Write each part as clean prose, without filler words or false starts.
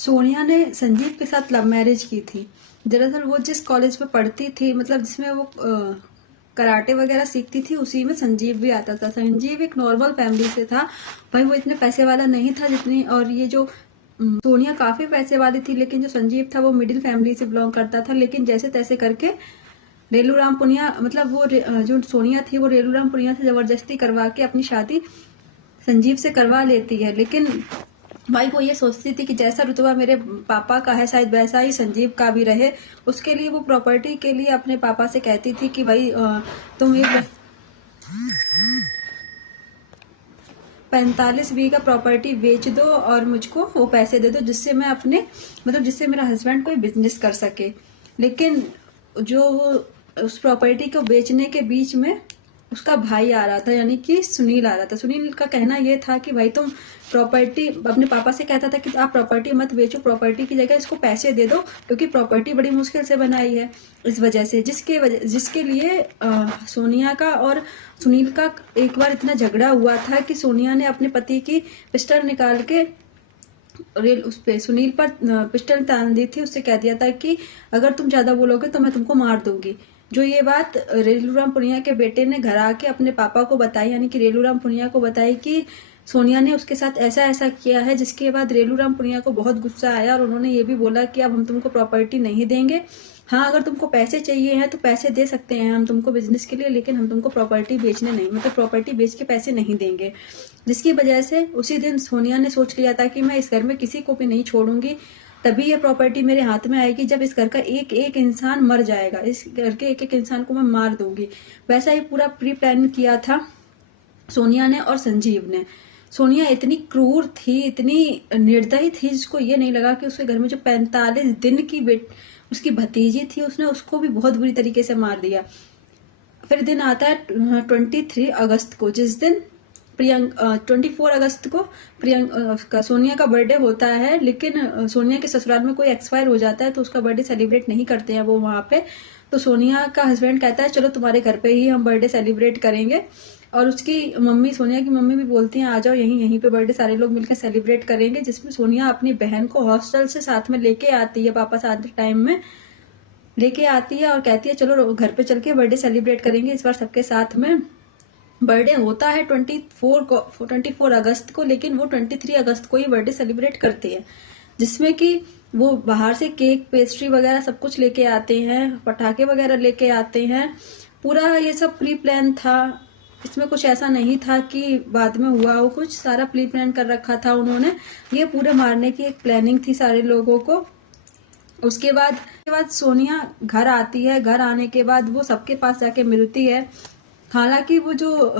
सोनिया ने संजीव के साथ लव मैरिज की थी। दरअसल वो जिस कॉलेज में पढ़ती थी, मतलब जिसमें वो कराटे वगैरह सीखती थी, उसी में संजीव भी आता था। संजीव एक नॉर्मल फैमिली से था भाई, वो इतने पैसे वाला नहीं था जितनी, और ये जो सोनिया काफी पैसे वाली थी, लेकिन जो संजीव था वो मिडिल फैमिली से बिलोंग करता था। लेकिन जैसे तैसे करके रेलूराम पुनिया, मतलब वो जो सोनिया थी वो रेलूराम पुनिया से जबरदस्ती करवा के अपनी शादी संजीव से करवा लेती है। लेकिन भाई वो ये सोचती थी कि जैसा रुतबा मेरे पापा का है शायद वैसा ही संजीव का भी रहे। उसके लिए वो प्रॉपर्टी के लिए अपने पापा से कहती थी कि भाई तुम ये 45 बीघा प्रॉपर्टी बेच दो और मुझको वो पैसे दे दो, जिससे मैं अपने, मतलब जिससे मेरा हस्बैंड कोई बिजनेस कर सके। लेकिन जो उस प्रॉपर्टी को बेचने के बीच में उसका भाई आ रहा था, यानी कि सुनील आ रहा था। सुनील का कहना ये था कि भाई तुम प्रॉपर्टी, अपने पापा से कहता था कि आप प्रॉपर्टी मत बेचो, प्रॉपर्टी की जगह इसको पैसे दे दो, क्योंकि प्रॉपर्टी बड़ी मुश्किल से बनाई है। इस वजह से जिसके लिए सोनिया का और सुनील का एक बार इतना झगड़ा हुआ था कि सोनिया ने अपने पति की पिस्टल निकाल के उस पे सुनील पर पिस्टल तान दी थी। उससे कह दिया था कि अगर तुम ज्यादा बोलोगे तो मैं तुमको मार दूंगी। जो ये बात रेलूराम पुनिया के बेटे ने घर आके अपने पापा को बताई, यानी कि रेलूराम पुनिया को बताई कि सोनिया ने उसके साथ ऐसा ऐसा किया है। जिसके बाद रेलूराम पुनिया को बहुत गुस्सा आया और उन्होंने ये भी बोला कि अब हम तुमको प्रॉपर्टी नहीं देंगे। हाँ, अगर तुमको पैसे चाहिए हैं तो पैसे दे सकते हैं हम तुमको बिजनेस के लिए, लेकिन हम तुमको प्रॉपर्टी बेचने नहीं, मतलब प्रॉपर्टी बेच के पैसे नहीं देंगे। जिसकी वजह से उसी दिन सोनिया ने सोच लिया था कि मैं इस घर में किसी को भी नहीं छोड़ूंगी। तभी ये प्रॉपर्टी मेरे हाथ में आएगी जब इस घर का एक एक इंसान मर जाएगा, इस घर के एक एक इंसान को मैं मार दूंगी। वैसा ही पूरा प्री प्लान किया था सोनिया ने और संजीव ने। सोनिया इतनी क्रूर थी, इतनी निर्दयी थी, जिसको ये नहीं लगा कि उसके घर में जो 45 दिन की उसकी भतीजी थी, उसने उसको भी बहुत बुरी तरीके से मार दिया। फिर दिन आता है 23 अगस्त को, जिस दिन 24 अगस्त को प्रियंका सोनिया का बर्थडे होता है। लेकिन सोनिया के ससुराल में कोई एक्सपायर हो जाता है तो उसका बर्थडे सेलिब्रेट नहीं करते हैं वो वहां पे। तो सोनिया का हस्बैंड कहता है चलो तुम्हारे घर पे ही हम बर्थडे सेलिब्रेट करेंगे। और उसकी मम्मी, सोनिया की मम्मी भी बोलती हैं आ जाओ यहीं पे बर्थडे सारे लोग मिलकर सेलिब्रेट करेंगे। जिसमें सोनिया अपनी बहन को हॉस्टल से साथ में लेके आती है, पापा साथ टाइम में लेके आती है और कहती है चलो घर पे चल के बर्थडे सेलिब्रेट करेंगे इस बार सबके साथ में। बर्थडे होता है 24 अगस्त को, लेकिन वो 23 अगस्त को ही बर्थडे सेलिब्रेट करते हैं। जिसमें कि वो बाहर से केक, पेस्ट्री वगैरह सब कुछ लेके आते हैं, पटाखे वगैरह लेके आते हैं। पूरा ये सब प्री प्लान था, इसमें कुछ ऐसा नहीं था कि बाद में हुआ हो कुछ, सारा प्री प्लान कर रखा था उन्होंने। ये पूरे मारने की एक प्लानिंग थी सारे लोगों को। उसके बाद सोनिया घर आती है। घर आने के बाद वो सबके पास जाके मिलती है। हालांकि वो जो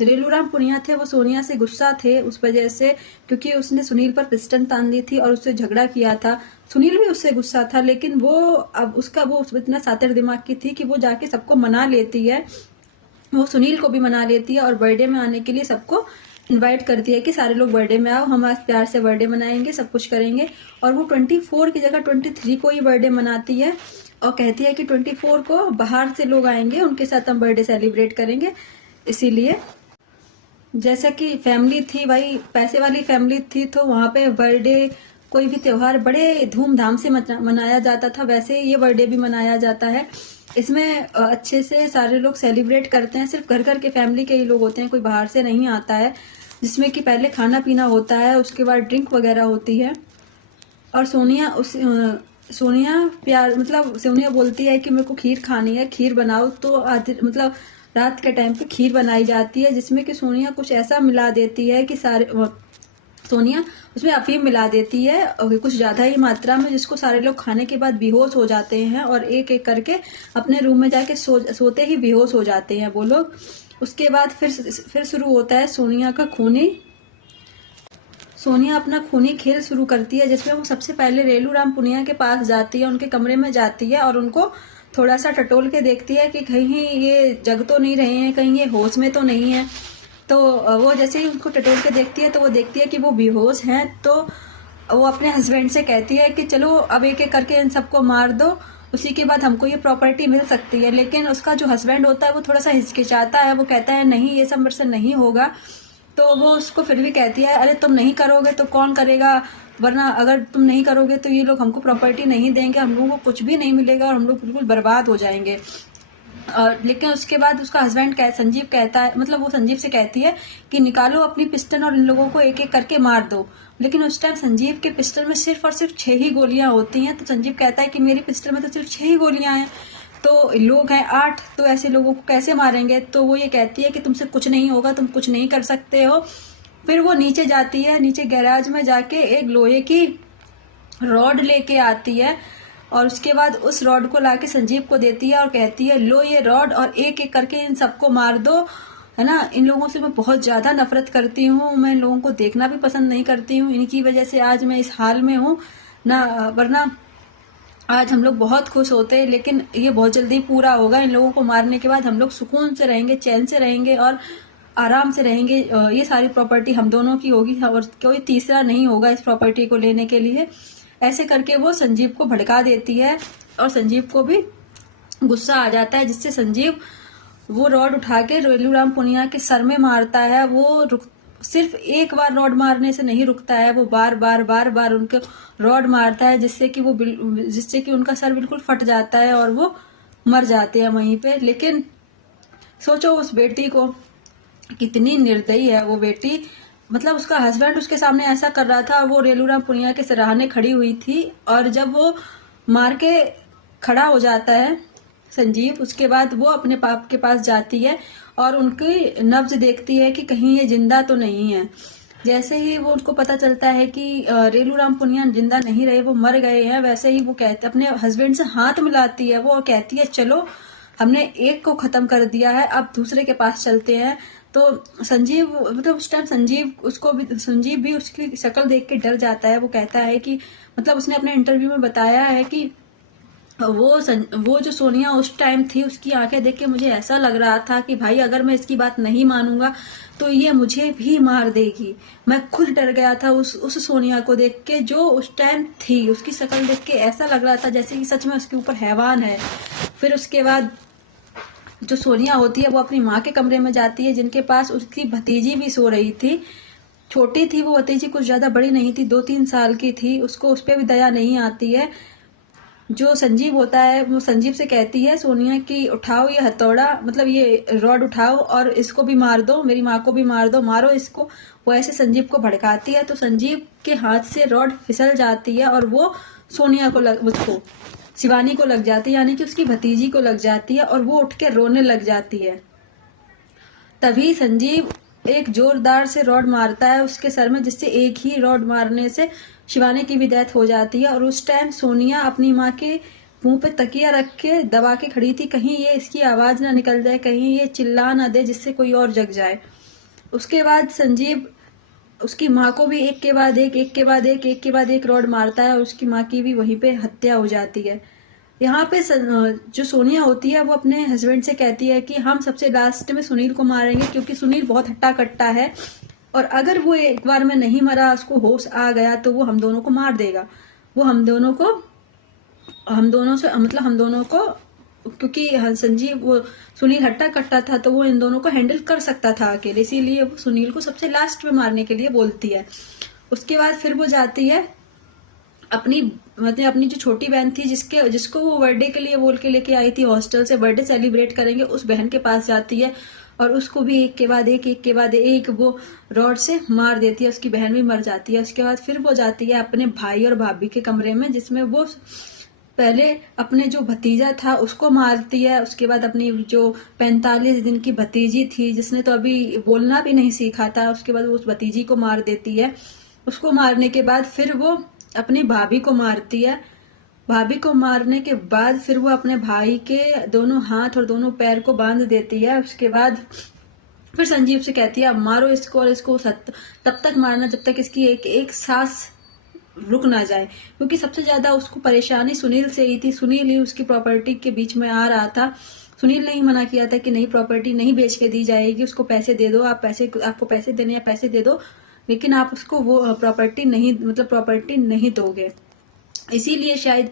रेलूराम पुनिया थे वो सोनिया से गुस्सा थे उस वजह से, क्योंकि उसने सुनील पर पिस्टन तान दी थी और उससे झगड़ा किया था। सुनील भी उससे गुस्सा था, लेकिन वो अब वो इतना सातिर दिमाग की थी कि वो जाके सबको मना लेती है। वो सुनील को भी मना लेती है और बर्थडे में आने के लिए सबको इनवाइट करती है कि सारे लोग बर्थडे में आओ, हम आज प्यार से बर्थडे मनाएंगे, सब कुछ करेंगे। और वो 24 की जगह 23 को ही बर्थडे मनाती है और कहती है कि 24 को बाहर से लोग आएंगे, उनके साथ हम बर्थडे सेलिब्रेट करेंगे। इसीलिए जैसा कि फैमिली थी भाई, पैसे वाली फैमिली थी, तो वहां पे बर्थडे, कोई भी त्योहार बड़े धूमधाम से मनाया जाता था। वैसे ये बर्थडे भी मनाया जाता है। इसमें अच्छे से सारे लोग सेलिब्रेट करते हैं। सिर्फ घर के फैमिली के ही लोग होते हैं, कोई बाहर से नहीं आता है। जिसमें कि पहले खाना पीना होता है, उसके बाद ड्रिंक वगैरह होती है। और सोनिया बोलती है कि मेरे को खीर खानी है, खीर बनाओ। तो मतलब रात के टाइम पे खीर बनाई जाती है, जिसमें कि सोनिया कुछ ऐसा मिला देती है कि सोनिया उसमें अफीम मिला देती है और कुछ ज्यादा ही मात्रा में, जिसको सारे लोग खाने के बाद बेहोश हो जाते हैं और एक एक करके अपने रूम में जाके सोते ही बेहोश हो जाते हैं वो लोग। उसके बाद फिर शुरू होता है सोनिया अपना खूनी खेल शुरू करती है, जिसमें वो सबसे पहले रेलूराम पुनिया के पास जाती है, उनके कमरे में जाती है और उनको थोड़ा सा टटोल के देखती है कि कहीं ये जग तो नहीं रहे हैं, कहीं ये होश में तो नहीं है। तो वो जैसे ही उनको टटोल के देखती है तो वो देखती है कि वो बेहोश हैं। तो वो अपने हस्बैंड से कहती है कि चलो अब एक एक करके इन सबको मार दो, उसी के बाद हमको ये प्रॉपर्टी मिल सकती है। लेकिन उसका जो हस्बैंड होता है वो थोड़ा सा हिचकिचाता है, वो कहता है नहीं, ये सब मेरे से नहीं होगा। तो वो उसको फिर भी कहती है अरे तुम नहीं करोगे तो कौन करेगा, वरना अगर तुम नहीं करोगे तो ये लोग हमको प्रॉपर्टी नहीं देंगे, हम लोगों को कुछ भी नहीं मिलेगा और हम लोग बिल्कुल बर्बाद हो जाएंगे। लेकिन उसके बाद उसका हस्बैंड संजीव कहता है, मतलब वो संजीव से कहती है कि निकालो अपनी पिस्टल और इन लोगों को एक एक करके मार दो। लेकिन उस टाइम संजीव के पिस्टल में सिर्फ और सिर्फ 6 ही गोलियां होती हैं। तो संजीव कहता है कि मेरी पिस्टल में तो सिर्फ 6 ही गोलियां हैं, तो लोग हैं 8, तो ऐसे लोगों को कैसे मारेंगे। तो वो ये कहती है कि तुमसे कुछ नहीं होगा, तुम कुछ नहीं कर सकते हो। फिर वो नीचे जाती है, नीचे गैराज में जाके एक लोहे की रॉड लेके आती है और उसके बाद उस रॉड को लाके संजीव को देती है और कहती है लो ये रॉड और एक एक करके इन सबको मार दो, है ना। इन लोगों से मैं बहुत ज्यादा नफरत करती हूँ, मैं इन लोगों को देखना भी पसंद नहीं करती हूँ, इनकी वजह से आज मैं इस हाल में हूँ ना, वरना आज हम लोग बहुत खुश होते हैं। लेकिन ये बहुत जल्दी पूरा होगा, इन लोगों को मारने के बाद हम लोग सुकून से रहेंगे, चैन से रहेंगे और आराम से रहेंगे। ये सारी प्रॉपर्टी हम दोनों की होगी और कोई तीसरा नहीं होगा इस प्रॉपर्टी को लेने के लिए। ऐसे करके वो संजीव को भड़का देती है और संजीव को भी गुस्सा आ जाता है, जिससे संजीव वो रॉड उठा के रेलूराम पुनिया के सर में मारता है। वो सिर्फ एक बार रॉड मारने से नहीं रुकता है, वो बार बार उनको रॉड मारता है, जिससे कि उनका सर बिल्कुल फट जाता है और वो मर जाते हैं वहीं पे। लेकिन सोचो उस बेटी को, कितनी निर्दयी है वो बेटी, मतलब उसका हस्बैंड उसके सामने ऐसा कर रहा था और वो रेलूराम पुनिया के सराहने खड़ी हुई थी। और जब वो मार के खड़ा हो जाता है संजीव, उसके बाद वो अपने पाप के पास जाती है और उनकी नब्ज देखती है कि कहीं ये जिंदा तो नहीं है। जैसे ही वो उनको पता चलता है कि रेलूराम पुनिया जिंदा नहीं रहे, वो मर गए हैं, वैसे ही वो कहते अपने हस्बैंड से हाथ मिलाती है वो, कहती है चलो हमने एक को खत्म कर दिया है, अब दूसरे के पास चलते हैं। तो संजीव, मतलब उस टाइम संजीव भी उसकी शक्ल देख के डर जाता है। वो कहता है कि, मतलब उसने अपने इंटरव्यू में बताया है कि वो जो सोनिया उस टाइम थी, उसकी आंखें देख के मुझे ऐसा लग रहा था कि भाई अगर मैं इसकी बात नहीं मानूंगा तो ये मुझे भी मार देगी। मैं खुद डर गया था उस सोनिया को देख के जो उस टाइम थी। उसकी शक्ल देख के ऐसा लग रहा था जैसे कि सच में उसके ऊपर हैवान है। फिर उसके बाद जो सोनिया होती है वो अपनी माँ के कमरे में जाती है, जिनके पास उसकी भतीजी भी सो रही थी। छोटी थी वो भतीजी, कुछ ज्यादा बड़ी नहीं थी, 2-3 साल की थी। उसको उस पर भी दया नहीं आती है। जो संजीव होता है वो संजीव से कहती है सोनिया कि उठाओ ये हथौड़ा, मतलब ये रॉड उठाओ और इसको भी मार दो, मेरी माँ को भी मार दो, मारो इसको। वो ऐसे संजीव को भड़काती है तो संजीव के हाथ से रॉड फिसल जाती है और वो सोनिया को उसको शिवानी को लग जाती है, यानी कि उसकी भतीजी को लग जाती है और वो उठ के रोने लग जाती है। तभी संजीव एक जोरदार से रॉड मारता है उसके सर में, जिससे एक ही रॉड मारने से शिवानी की भी डेथ हो जाती है। और उस टाइम सोनिया अपनी माँ के मुंह पे तकिया रख के दबा के खड़ी थी, कहीं ये इसकी आवाज ना निकल जाए, कहीं ये चिल्ला ना दे जिससे कोई और जग जाए। उसके बाद संजीव उसकी माँ को भी एक के बाद एक रॉड मारता है और उसकी माँ की भी वहीं पे हत्या हो जाती है। यहाँ पे जो सोनिया होती है वो अपने हस्बैंड से कहती है कि हम सबसे लास्ट में सुनील को मारेंगे, क्योंकि सुनील बहुत हट्टा कट्टा है और अगर वो एक बार में नहीं मरा, उसको होश आ गया तो वो हम दोनों को मार देगा। वो हम दोनों को, क्योंकि संजीव वो सुनील हट्टा कट्टा था तो वो इन दोनों को हैंडल कर सकता था अकेले, इसीलिए वो सुनील को सबसे लास्ट में मारने के लिए बोलती है। उसके बाद फिर वो जाती है अपनी जो छोटी बहन थी जिसको वो बर्थडे के लिए बोल के लेके आई थी हॉस्टल से, बर्थडे सेलिब्रेट करेंगे, उस बहन के पास जाती है और उसको भी एक के बाद एक वो रॉड से मार देती है। उसकी बहन भी मर जाती है। उसके बाद फिर वो जाती है अपने भाई और भाभी के कमरे में, जिसमें वो पहले अपने जो भतीजा था उसको मारती है। उसके बाद अपनी जो 45 दिन की भतीजी थी, जिसने तो अभी बोलना भी नहीं सीखा था, उसके बाद वो उस भतीजी को मार देती है। उसको मारने के बाद फिर वो अपनी भाभी को मारती है। भाभी को मारने के बाद फिर वो अपने भाई के दोनों हाथ और दोनों पैर को बांध देती है। उसके बाद फिर संजीव से कहती है अब मारो इसको, और इसको तब तक मारना जब तक इसकी एक सांस रुक ना जाए, क्योंकि सबसे ज्यादा उसको परेशानी सुनील से ही थी। सुनील ही उसकी प्रॉपर्टी के बीच में आ रहा था। सुनील ने ही मना किया था कि नहीं, प्रॉपर्टी नहीं बेच के दी जाएगी, उसको पैसे दे दो, आपको पैसे देने हैं पैसे दे दो, लेकिन आप उसको वो प्रॉपर्टी नहीं दोगे। इसीलिए शायद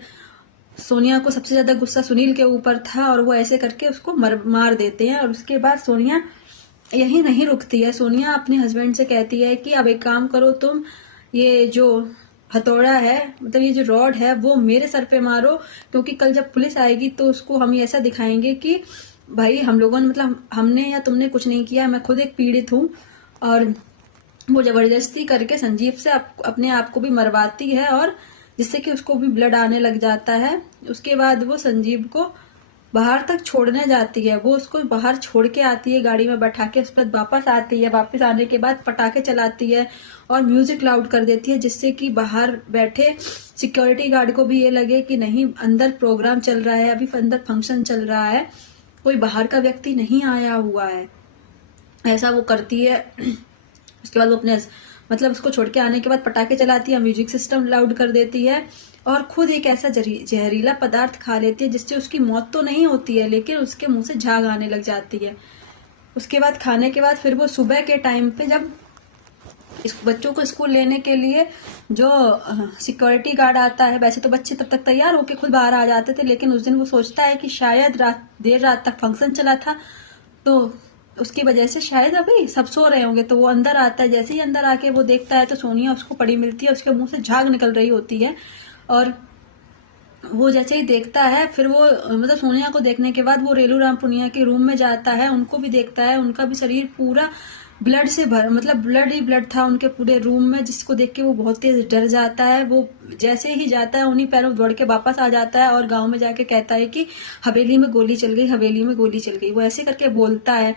सोनिया को सबसे ज्यादा गुस्सा सुनील के ऊपर था और वो ऐसे करके उसको मार देते हैं। और उसके बाद सोनिया यही नहीं रुकती है। सोनिया अपने हस्बैंड से कहती है कि अब एक काम करो, तुम ये जो हथौड़ा है, मतलब ये जो रॉड है वो मेरे सर पे मारो, क्योंकि कल जब पुलिस आएगी तो उसको हम ऐसा दिखाएंगे कि भाई हम लोगों ने, मतलब हमने या तुमने कुछ नहीं किया, मैं खुद एक पीड़ित हूँ। और वो जबरदस्ती करके संजीव से अपने आप को भी मरवाती है, और जिससे कि उसको भी ब्लड आने लग जाता है। उसके बाद वो संजीव को बाहर तक छोड़ने जाती है, वो उसको बाहर छोड़ के आती है गाड़ी में बैठा के, उसके बाद वापस आती है, वापस आने के बाद पटाखे चलाती है और म्यूजिक लाउड कर देती है, जिससे कि बाहर बैठे सिक्योरिटी गार्ड को भी ये लगे कि नहीं, अंदर प्रोग्राम चल रहा है, अभी अंदर फंक्शन चल रहा है, कोई बाहर का व्यक्ति नहीं आया हुआ है, ऐसा वो करती है। उसके बाद वो अपने, मतलब उसको छोड़ के आने के बाद पटाखे चलाती है, म्यूजिक सिस्टम लाउड कर देती है, और खुद एक ऐसा जहरीला पदार्थ खा लेती है जिससे उसकी मौत तो नहीं होती है, लेकिन उसके मुंह से झाग आने लग जाती है। उसके बाद खाने के बाद फिर वो सुबह के टाइम पे जब इस बच्चों को स्कूल लेने के लिए जो सिक्योरिटी गार्ड आता है, वैसे तो बच्चे तब तक तैयार होके खुद बाहर आ जाते थे, लेकिन उस दिन वो सोचता है कि शायद देर रात तक फंक्शन चला था, तो उसकी वजह से शायद अभी सब सो रहे होंगे, तो वो अंदर आता है। जैसे ही अंदर आके वो देखता है तो सोनिया उसको पड़ी मिलती है, उसके मुंह से झाग निकल रही होती है, और वो जैसे ही देखता है, फिर वो, मतलब सोनिया को देखने के बाद वो रेलू राम पुनिया के रूम में जाता है, उनको भी देखता है, उनका भी शरीर पूरा ब्लड से मतलब ब्लड ही ब्लड था उनके पूरे रूम में, जिसको देख के वो बहुत तेज डर जाता है। वो जैसे ही जाता है उन्हीं पैरों दौड़ के वापस आ जाता है और गांव में जाके कहता है कि हवेली में गोली चल गई, हवेली में गोली चल गई, वो ऐसे करके बोलता है।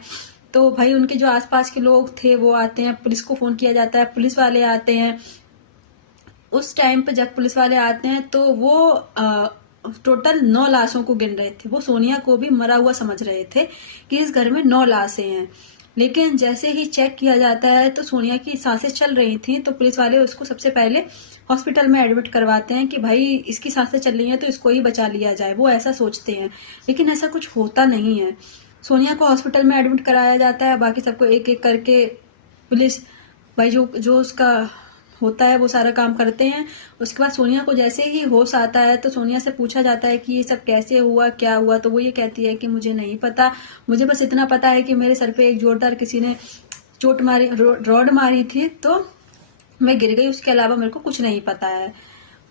तो भाई उनके जो आसपास के लोग थे वो आते हैं, पुलिस को फोन किया जाता है, पुलिस वाले आते हैं। उस टाइम पे जब पुलिस वाले आते हैं तो वो टोटल 9 लाशों को गिन रहे थे, वो सोनिया को भी मरा हुआ समझ रहे थे कि इस घर में 9 लाशें हैं। लेकिन जैसे ही चेक किया जाता है तो सोनिया की सांसें चल रही थी, तो पुलिस वाले उसको सबसे पहले हॉस्पिटल में एडमिट करवाते हैं कि भाई इसकी सांसें चल रही हैं तो इसको ही बचा लिया जाए, वो ऐसा सोचते हैं। लेकिन ऐसा कुछ होता नहीं है। सोनिया को हॉस्पिटल में एडमिट कराया जाता है, बाकी सबको एक एक करके पुलिस भाई जो जो उसका होता है वो सारा काम करते हैं। उसके बाद सोनिया को जैसे ही होश आता है तो सोनिया से पूछा जाता है कि ये सब कैसे हुआ, क्या हुआ, तो वो ये कहती है कि मुझे नहीं पता, मुझे बस इतना पता है कि मेरे सर पे एक जोरदार किसी ने चोट मारी, रॉड मारी थी, तो मैं गिर गई, उसके अलावा मेरे को कुछ नहीं पता है।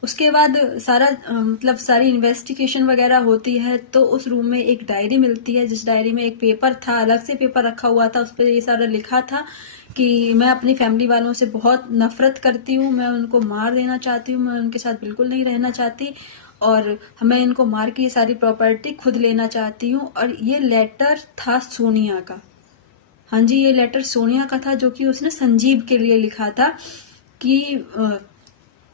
उसके बाद सारा मतलब सारी इन्वेस्टिगेशन वगैरह होती है, तो उस रूम में एक डायरी मिलती है, जिस डायरी में एक पेपर था, अलग से पेपर रखा हुआ था, उस पर ये सारा लिखा था कि मैं अपनी फैमिली वालों से बहुत नफरत करती हूँ, मैं उनको मार देना चाहती हूँ, मैं उनके साथ बिल्कुल नहीं रहना चाहती, और मैं इनको मार के ये सारी प्रॉपर्टी खुद लेना चाहती हूँ। और ये लेटर था सोनिया का। हाँ जी, ये लेटर सोनिया का था, जो कि उसने संजीव के लिए लिखा था कि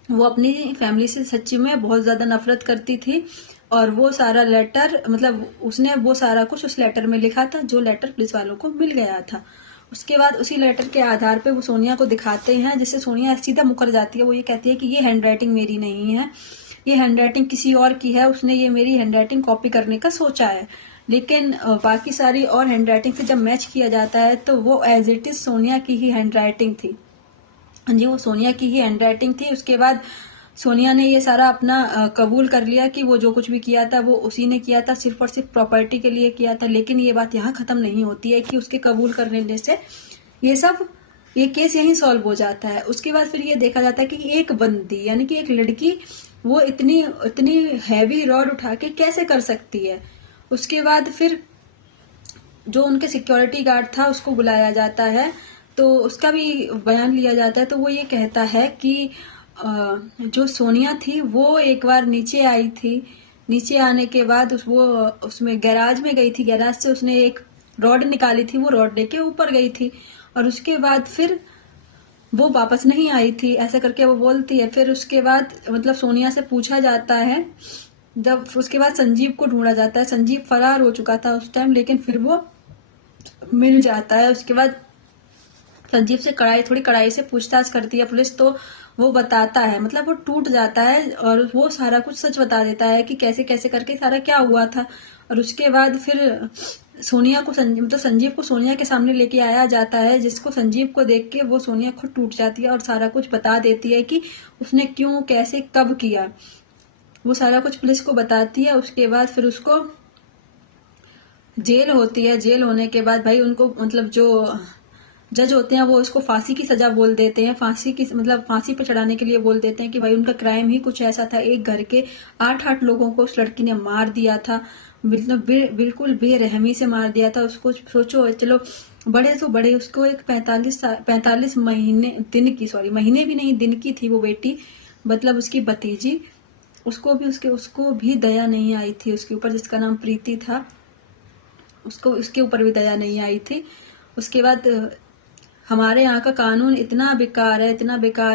वो अपनी फैमिली से सच्ची में बहुत ज्यादा नफरत करती थी। और वो सारा लेटर, मतलब उसने वो सारा कुछ उस लेटर में लिखा था, जो लेटर पुलिस वालों को मिल गया था। उसके बाद उसी लेटर के आधार पे वो सोनिया को दिखाते हैं, जिससे सोनिया सीधा मुकर जाती है। वो ये कहती है कि ये हैंडराइटिंग मेरी नहीं है, ये हैंडराइटिंग किसी और की है, उसने ये मेरी हैंडराइटिंग कॉपी करने का सोचा है। लेकिन बाकी सारी और हैंडराइटिंग से जब मैच किया जाता है तो वो एज इट इज सोनिया की ही हैंडराइटिंग थी। हाँ जी, वो सोनिया की ही हैंडराइटिंग थी। उसके बाद सोनिया ने ये सारा अपना कबूल कर लिया कि वो जो कुछ भी किया था वो उसी ने किया था, सिर्फ और सिर्फ प्रॉपर्टी के लिए किया था। लेकिन ये बात यहाँ खत्म नहीं होती है कि उसके कबूल करने से ये केस यहीं सॉल्व हो जाता है। उसके बाद फिर ये देखा जाता है कि एक बंदी, यानी कि एक लड़की, वो इतनी इतनी हैवी रॉड उठा के कैसे कर सकती है। उसके बाद फिर जो उनके सिक्योरिटी गार्ड था उसको बुलाया जाता है, तो उसका भी बयान लिया जाता है। तो वो ये कहता है कि जो सोनिया थी वो एक बार नीचे आई थी, नीचे आने के बाद वो उसमें गैराज में गई थी, गैराज से उसने एक रॉड निकाली थी, वो रॉड लेके ऊपर गई थी, और उसके बाद फिर वो वापस नहीं आई थी, ऐसा करके वो बोलती है। फिर उसके बाद मतलब सोनिया से पूछा जाता है, जब उसके बाद संजीव को ढूंढा जाता है, संजीव फरार हो चुका था उस टाइम, लेकिन फिर वो मिल जाता है। उसके बाद संजीव से थोड़ी कड़ाई से पूछताछ करती है पुलिस, तो वो बताता है, मतलब वो टूट जाता है और वो सारा कुछ सच बता देता है कि कैसे कैसे करके सारा क्या हुआ था। और उसके बाद फिर सोनिया को मतलब संजीव को सोनिया के सामने लेके आया जाता है, जिसको संजीव को देख के वो सोनिया खुद टूट जाती है और सारा कुछ बता देती है कि उसने क्यों, कैसे, कब किया, वो सारा कुछ पुलिस को बताती है। उसके बाद फिर उसको जेल होती है। जेल होने के बाद भाई उनको, मतलब जो जज होते हैं वो इसको फांसी की सजा बोल देते हैं, फांसी की मतलब फांसी पर चढ़ाने के लिए बोल देते हैं कि भाई उनका क्राइम ही कुछ ऐसा था, एक घर के 8-8 लोगों को उस लड़की ने मार दिया था, मतलब बिल्कुल बेरहमी से मार दिया था उसको। सोचो, चलो बड़े तो बड़े, उसको एक 45 महीने भी नहीं, दिन की थी वो बेटी, मतलब उसकी भतीजी, उसको भी दया नहीं आई थी उसके ऊपर, जिसका नाम प्रीति था, उसको उसके ऊपर भी दया नहीं आई थी। उसके बाद हमारे यहाँ का कानून इतना बेकार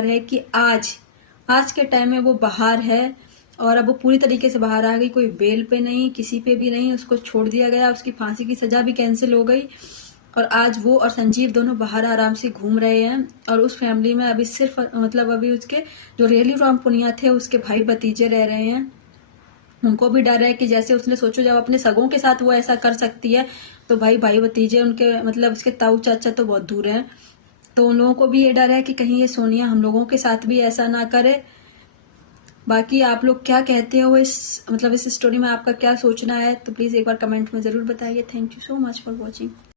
है कि आज के टाइम में वो बाहर है, और अब वो पूरी तरीके से बाहर आ गई, कोई बेल पे नहीं, किसी पे भी नहीं, उसको छोड़ दिया गया, उसकी फांसी की सजा भी कैंसिल हो गई, और आज वो और संजीव दोनों बाहर आराम से घूम रहे हैं। और उस फैमिली में अभी सिर्फ मतलब अभी उसके जो रेलू राम पुनिया थे उसके भाई भतीजे रह रहे हैं। उनको भी डर है कि जैसे उसने, सोचो जब अपने सगों के साथ वो ऐसा कर सकती है, तो भाई भतीजे उनके, मतलब उसके ताऊ चाचा तो बहुत दूर हैं, तो उन लोगों को भी ये डर है कि कहीं ये सोनिया हम लोगों के साथ भी ऐसा ना करे। बाकी आप लोग क्या कहते हो इस स्टोरी में, आपका क्या सोचना है, तो प्लीज एक बार कमेंट में जरूर बताइए। Thank you so much for watching.